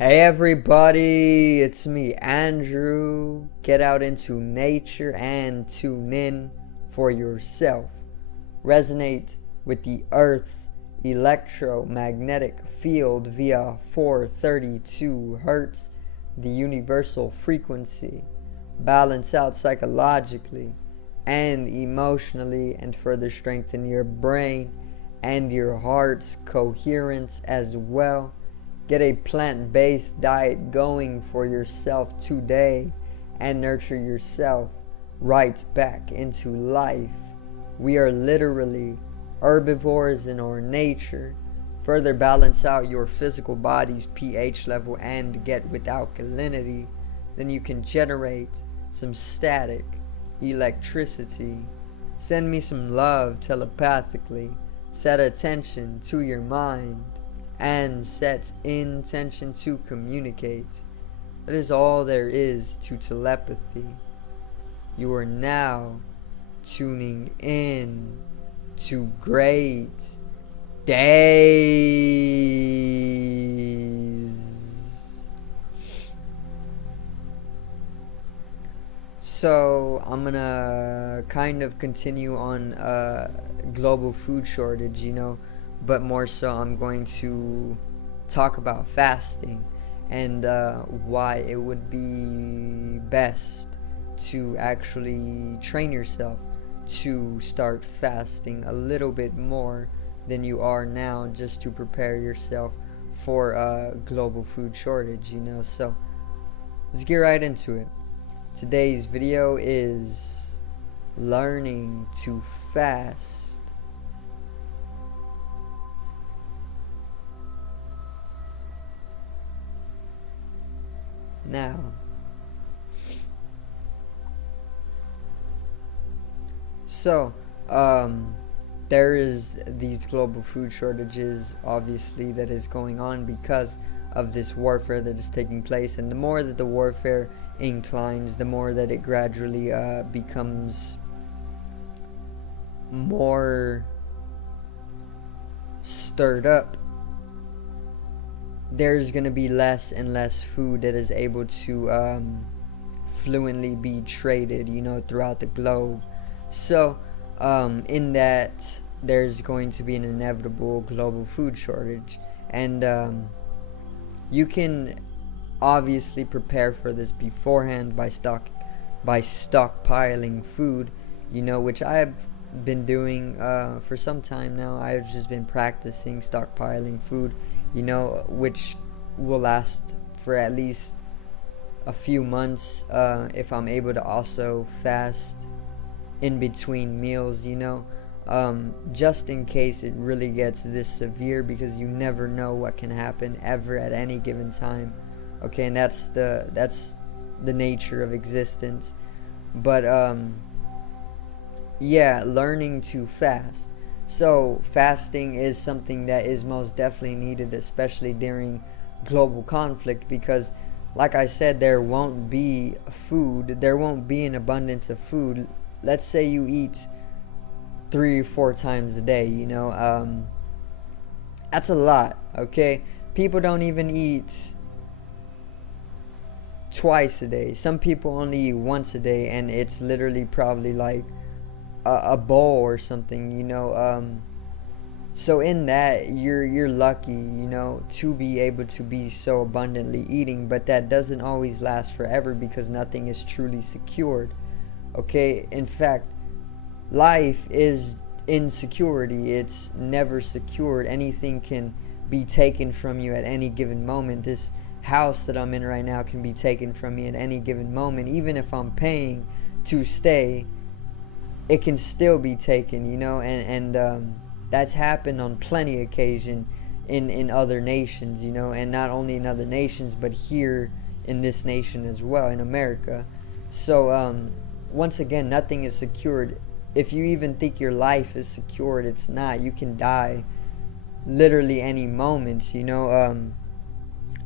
Hey everybody, it's me Andrew. Get out into nature and tune in for yourself. Resonate with the Earth's electromagnetic field via 432 Hertz, the universal frequency. Balance out psychologically and emotionally and further strengthen your brain and your heart's coherence as well. Get a plant-based diet going for yourself today and nurture yourself right back into life. We are literally herbivores in our nature. Further balance out your physical body's pH level and get with alkalinity. Then you can generate some static electricity. Send me some love telepathically. Set attention to your mind and set intention to communicate. That is all there is to telepathy. You are now tuning in to great days. So I'm gonna kind of continue on global food shortage, but more so I'm going to talk about fasting and why it would be best to actually train yourself to start fasting a little bit more than you are now, just to prepare yourself for a global food shortage. So let's get right into it. Today's video is learning to fast. Now, so there is these global food shortages, obviously, that is going on because of this warfare that is taking place, and the more that the warfare inclines, the more that it gradually becomes more stirred up. There's going to be less and less food that is able to fluently be traded, throughout the globe. So, in that, there's going to be an inevitable global food shortage. And you can obviously prepare for this beforehand by stockpiling food, which I have been doing for some time now. I've just been practicing stockpiling food, which will last for at least a few months if I'm able to also fast in between meals, just in case it really gets this severe, because you never know what can happen ever at any given time. Okay, and that's the nature of existence. But learning to fast. So fasting is something that is most definitely needed, especially during global conflict, because like I said, there won't be food, there won't be an abundance of food. Let's say you eat 3 or 4 times a day, that's a lot, okay? People don't even eat twice a day. Some people only eat once a day, and it's literally probably like a bowl or something, so in that, you're lucky, to be able to be so abundantly eating. But that doesn't always last forever, because nothing is truly secured. Okay, in fact, life is insecurity. It's never secured. Anything can be taken from you at any given moment. This house that I'm in right now can be taken from me at any given moment. Even if I'm paying to stay, it can still be taken, and that's happened on plenty of occasion in other nations, and not only in other nations, but here in this nation as well, in America. So once again, nothing is secured. If you even think your life is secured, it's not. You can die literally any moment.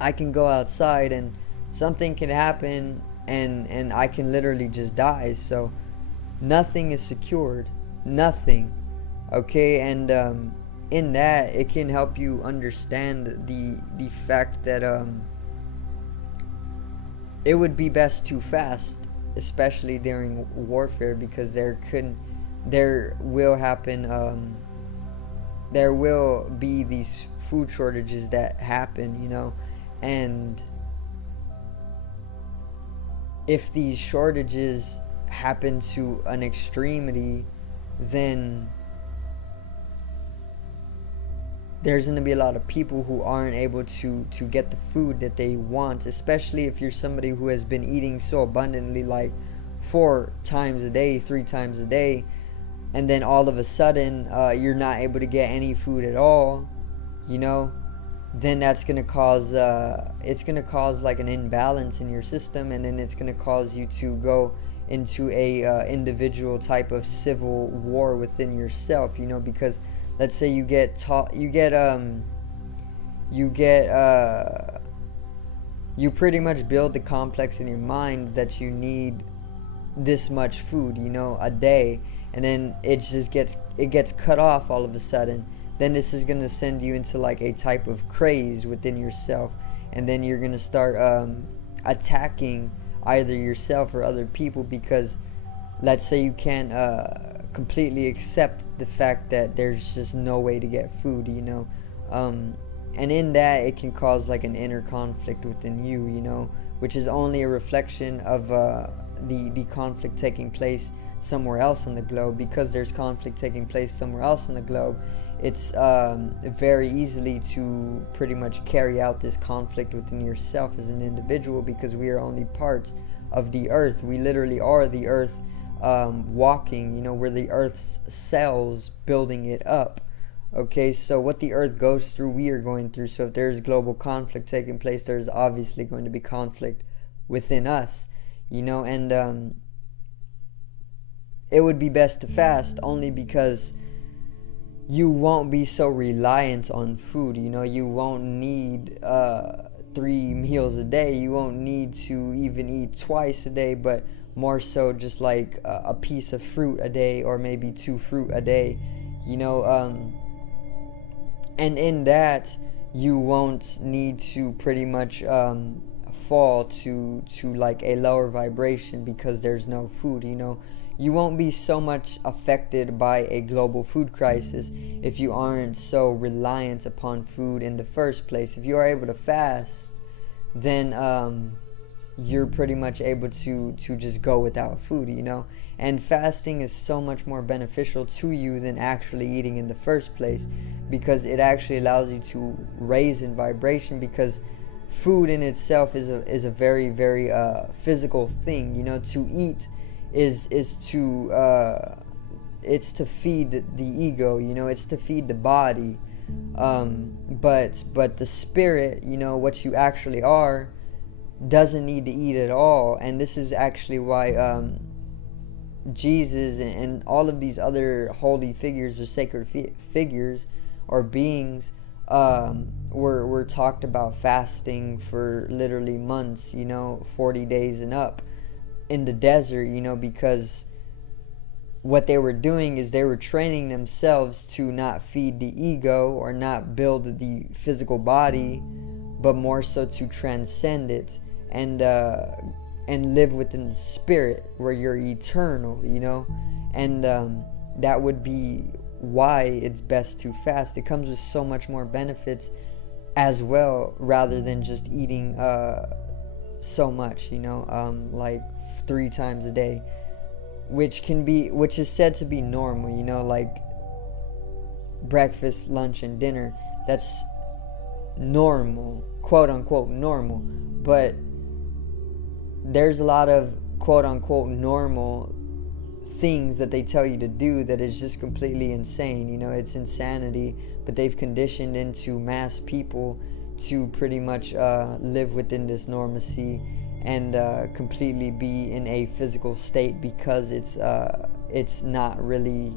I can go outside and something can happen, and I can literally just die. So nothing is secured, nothing. Okay, and in that, it can help you understand the fact that it would be best to fast, especially during warfare, because there will happen, there will be these food shortages that happen, and if these shortages happen to an extremity, then there's going to be a lot of people who aren't able to get the food that they want, especially if you're somebody who has been eating so abundantly, like 4 times a day, 3 times a day, and then all of a sudden you're not able to get any food at all, then that's going to cause it's going to cause like an imbalance in your system, and then it's going to cause you to go into a individual type of civil war within yourself, because let's say you pretty much build the complex in your mind that you need this much food, a day, and then it gets cut off all of a sudden. Then this is going to send you into like a type of craze within yourself, and then you're going to start attacking either yourself or other people, because let's say you can't completely accept the fact that there's just no way to get food, and in that it can cause like an inner conflict within you, which is only a reflection of the conflict taking place somewhere else on the globe. Because there's conflict taking place somewhere else on the globe, it's very easily to pretty much carry out this conflict within yourself as an individual, because we are only parts of the earth. We literally are the earth walking, we're the earth's cells building it up. Okay, so what the earth goes through, we are going through. So if there's global conflict taking place, there's obviously going to be conflict within us, and it would be best to fast, only because you won't be so reliant on food. You won't need 3 meals a day. You won't need to even eat twice a day, but more so just like a piece of fruit a day, or maybe 2 fruit a day, and in that you won't need to pretty much fall to like a lower vibration, because there's no food. You won't be so much affected by a global food crisis if you aren't so reliant upon food in the first place. If you are able to fast, then you're pretty much able to just go without food, and fasting is so much more beneficial to you than actually eating in the first place, because it actually allows you to raise in vibration, because food in itself is a very, very physical thing. To eat is to it's to feed the ego, it's to feed the body, but the spirit, what you actually are, doesn't need to eat at all. And this is actually why Jesus and all of these other holy figures or sacred figures or beings were talked about fasting for literally months, 40 days and up in the desert, because what they were doing is they were training themselves to not feed the ego or not build the physical body, but more so to transcend it and live within the spirit, where you're eternal, and that would be why it's best to fast. It comes with so much more benefits as well, rather than just eating so much, like 3 times a day, which is said to be normal, like breakfast, lunch, and dinner. That's normal, quote unquote normal. But there's a lot of quote unquote normal things that they tell you to do that is just completely insane. It's insanity, but they've conditioned into mass people to pretty much live within this normacy and completely be in a physical state, because it's not really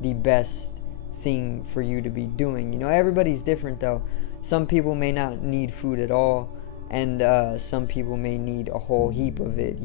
the best thing for you to be doing. Everybody's different though. Some people may not need food at all, and some people may need a whole heap of it.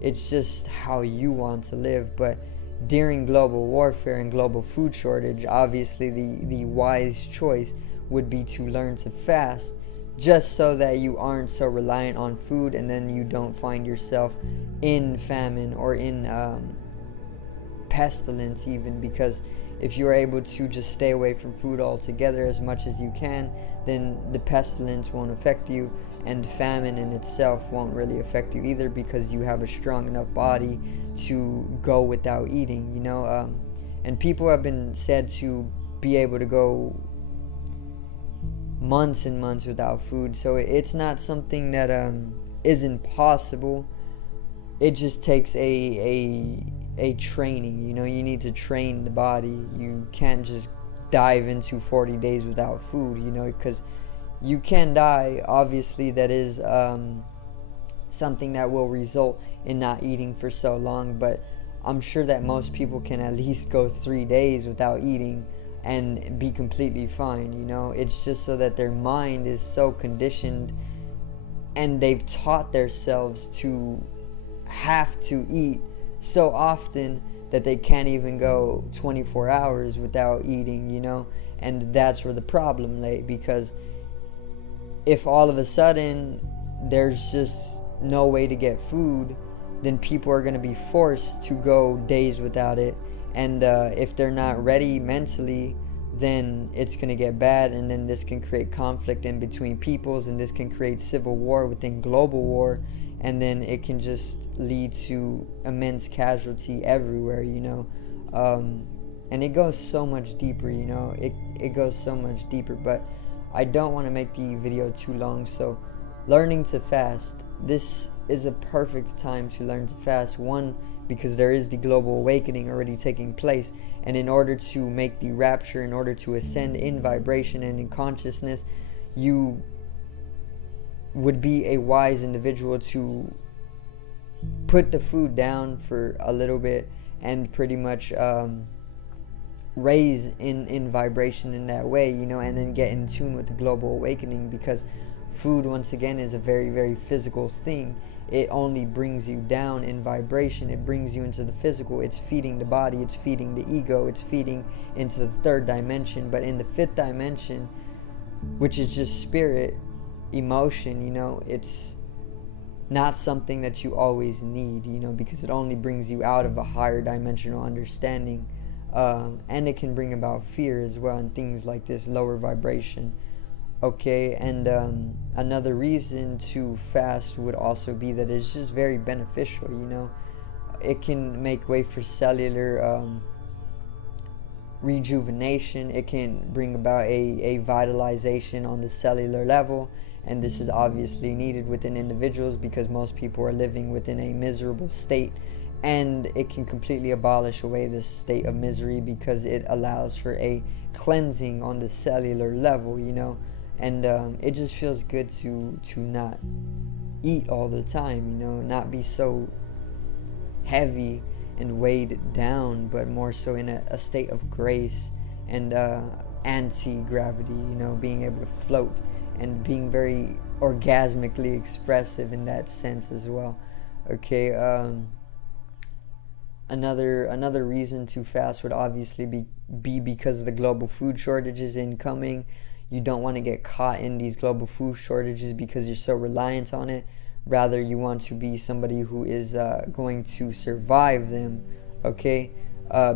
It's just how you want to live. But during global warfare and global food shortage, obviously the wise choice would be to learn to fast, just so that you aren't so reliant on food, and then you don't find yourself in famine or in pestilence even, because if you are able to just stay away from food altogether as much as you can, then the pestilence won't affect you, and famine in itself won't really affect you either, because you have a strong enough body to go without eating, and people have been said to be able to go months and months without food. So it's not something that isn't possible. It just takes a training. You need to train the body. You can't just dive into 40 days without food, because you can die. Obviously, that is something that will result in not eating for so long, but I'm sure that most people can at least go 3 days without eating and be completely fine. It's just so that their mind is so conditioned, and they've taught themselves to have to eat so often that they can't even go 24 hours without eating, and that's where the problem lay. Because if all of a sudden there's just no way to get food, then people are going to be forced to go days without it, and if they're not ready mentally, then it's going to get bad, and then this can create conflict in between peoples, and this can create civil war within global war, and then it can just lead to immense casualty everywhere, and it goes so much deeper, it goes so much deeper. But I don't want to make the video too long. So learning to fast, this is a perfect time to learn to fast. One, because there is the global awakening already taking place, and in order to make the rapture, in order to ascend in vibration and in consciousness, you would be a wise individual to put the food down for a little bit and pretty much raise in vibration in that way, and then get in tune with the global awakening, because food, once again, is a very, very physical thing. It only brings you down in vibration. It brings you into the physical. It's feeding the body. It's feeding the ego. It's feeding into the third dimension. But in the fifth dimension, which is just spirit, emotion, it's not something that you always need, because it only brings you out of a higher dimensional understanding. And it can bring about fear as well, and things like this, lower vibration. Okay, and another reason to fast would also be that it's just very beneficial, It can make way for cellular rejuvenation. It can bring about a vitalization on the cellular level, and this is obviously needed within individuals, because most people are living within a miserable state, and it can completely abolish away this state of misery, because it allows for a cleansing on the cellular level, and it just feels good to not eat all the time, not be so heavy and weighed down, but more so in a state of grace and anti-gravity, being able to float and being very orgasmically expressive in that sense as well. Okay, another reason to fast would obviously be because of the global food shortages incoming. You don't want to get caught in these global food shortages because you're so reliant on it. Rather, you want to be somebody who is going to survive them, okay?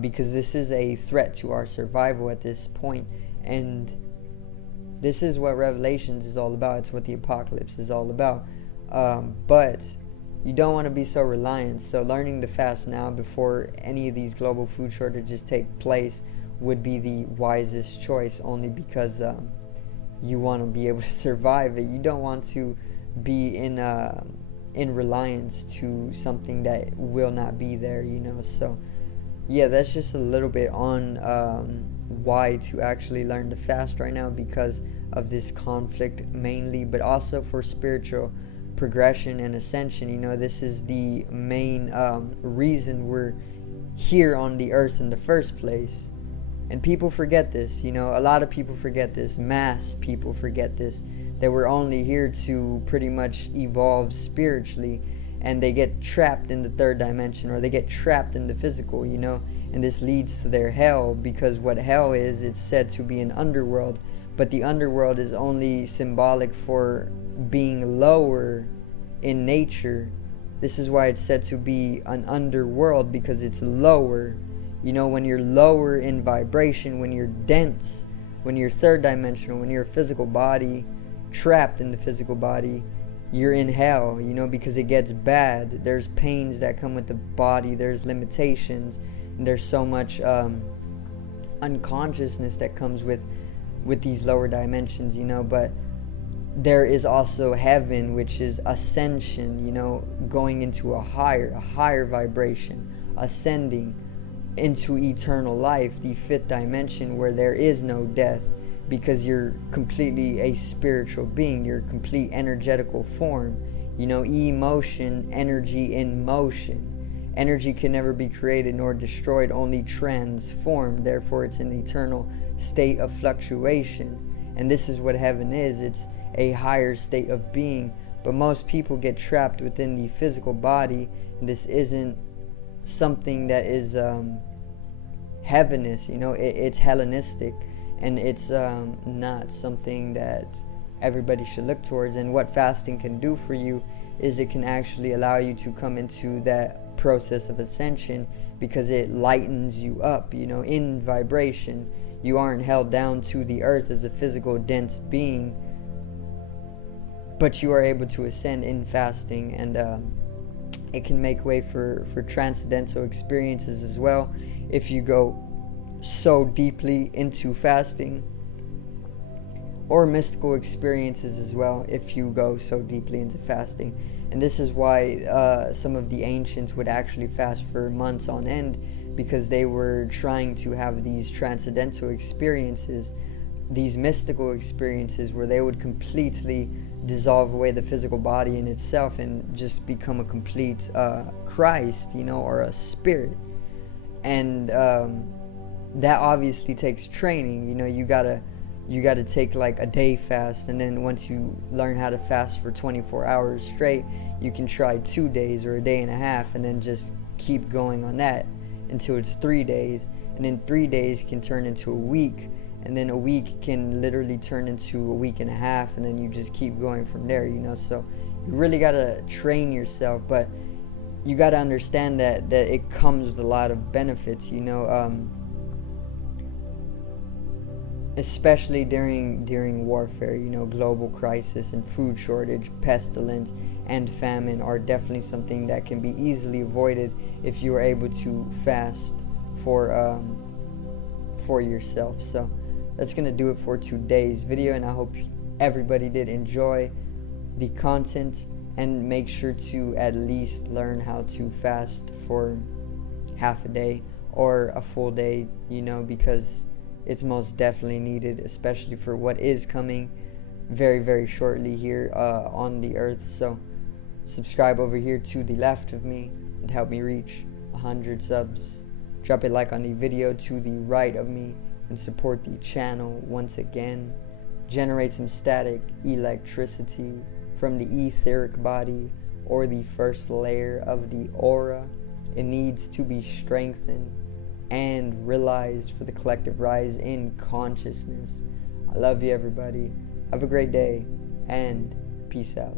Because this is a threat to our survival at this point, and this is what Revelations is all about. It's what the apocalypse is all about. But you don't want to be so reliant. So learning to fast now before any of these global food shortages take place would be the wisest choice, only because you want to be able to survive it. You don't want to be in reliance to something that will not be there, So yeah, that's just a little bit on why to actually learn to fast right now, because of this conflict mainly, but also for spiritual progression and ascension. This is the main reason we're here on the earth in the first place. And people forget this, a lot of people forget this, mass people forget this, that we're only here to pretty much evolve spiritually, and they get trapped in the third dimension, or they get trapped in the physical, and this leads to their hell, because what hell is, it's said to be an underworld, but the underworld is only symbolic for being lower in nature. This is why it's said to be an underworld, because it's lower. You know, when you're lower in vibration, when you're dense, when you're third dimensional, when you're a physical body, trapped in the physical body, you're in hell, you know, because it gets bad. There's pains that come with the body, there's limitations, and there's so much unconsciousness that comes with these lower dimensions, you know. But there is also heaven, which is ascension, you know, going into a higher vibration, ascending into eternal life, the fifth dimension, where there is no death, because you're completely a spiritual being. You're a complete energetical form, you know, emotion, energy in motion. Energy can never be created nor destroyed, only transformed. Therefore, it's an eternal state of fluctuation. And this is what heaven is. It's a higher state of being. But most people get trapped within the physical body, and this isn't something that is heavenist, you know. It's Hellenistic, and it's not something that everybody should look towards. And what fasting can do for you is it can actually allow you to come into that process of ascension, because it lightens you up, you know, in vibration. You aren't held down to the earth as a physical dense being, but you are able to ascend in fasting, and it can make way for transcendental experiences as well if you go so deeply into fasting, or mystical experiences as well if you go so deeply into fasting. And this is why some of the ancients would actually fast for months on end, because they were trying to have these transcendental experiences, these mystical experiences, where they would completely dissolve away the physical body in itself and just become a complete Christ, you know, or a spirit. And that obviously takes training. You know, you gotta take like a day fast, and then once you learn how to fast for 24 hours straight, you can try 2 days or a day and a half, and then just keep going on that until it's 3 days, and then 3 days can turn into a week, and then a week can literally turn into a week and a half, and then you just keep going from there, you know. So you really gotta train yourself, but you gotta understand that it comes with a lot of benefits, you know, especially during warfare. You know, global crisis and food shortage, pestilence, and famine are definitely something that can be easily avoided if you are able to fast for yourself. So that's gonna do it for today's video, and I hope everybody did enjoy the content, and make sure to at least learn how to fast for half a day or a full day, you know, because it's most definitely needed, especially for what is coming very, very shortly here on the earth. So subscribe over here to the left of me and help me reach 100 subs. Drop a like on the video to the right of me and support the channel once again. Generate some static electricity from the etheric body, or the first layer of the aura. It needs to be strengthened and realized for the collective rise in consciousness. I love you, everybody. Have a great day, and peace out.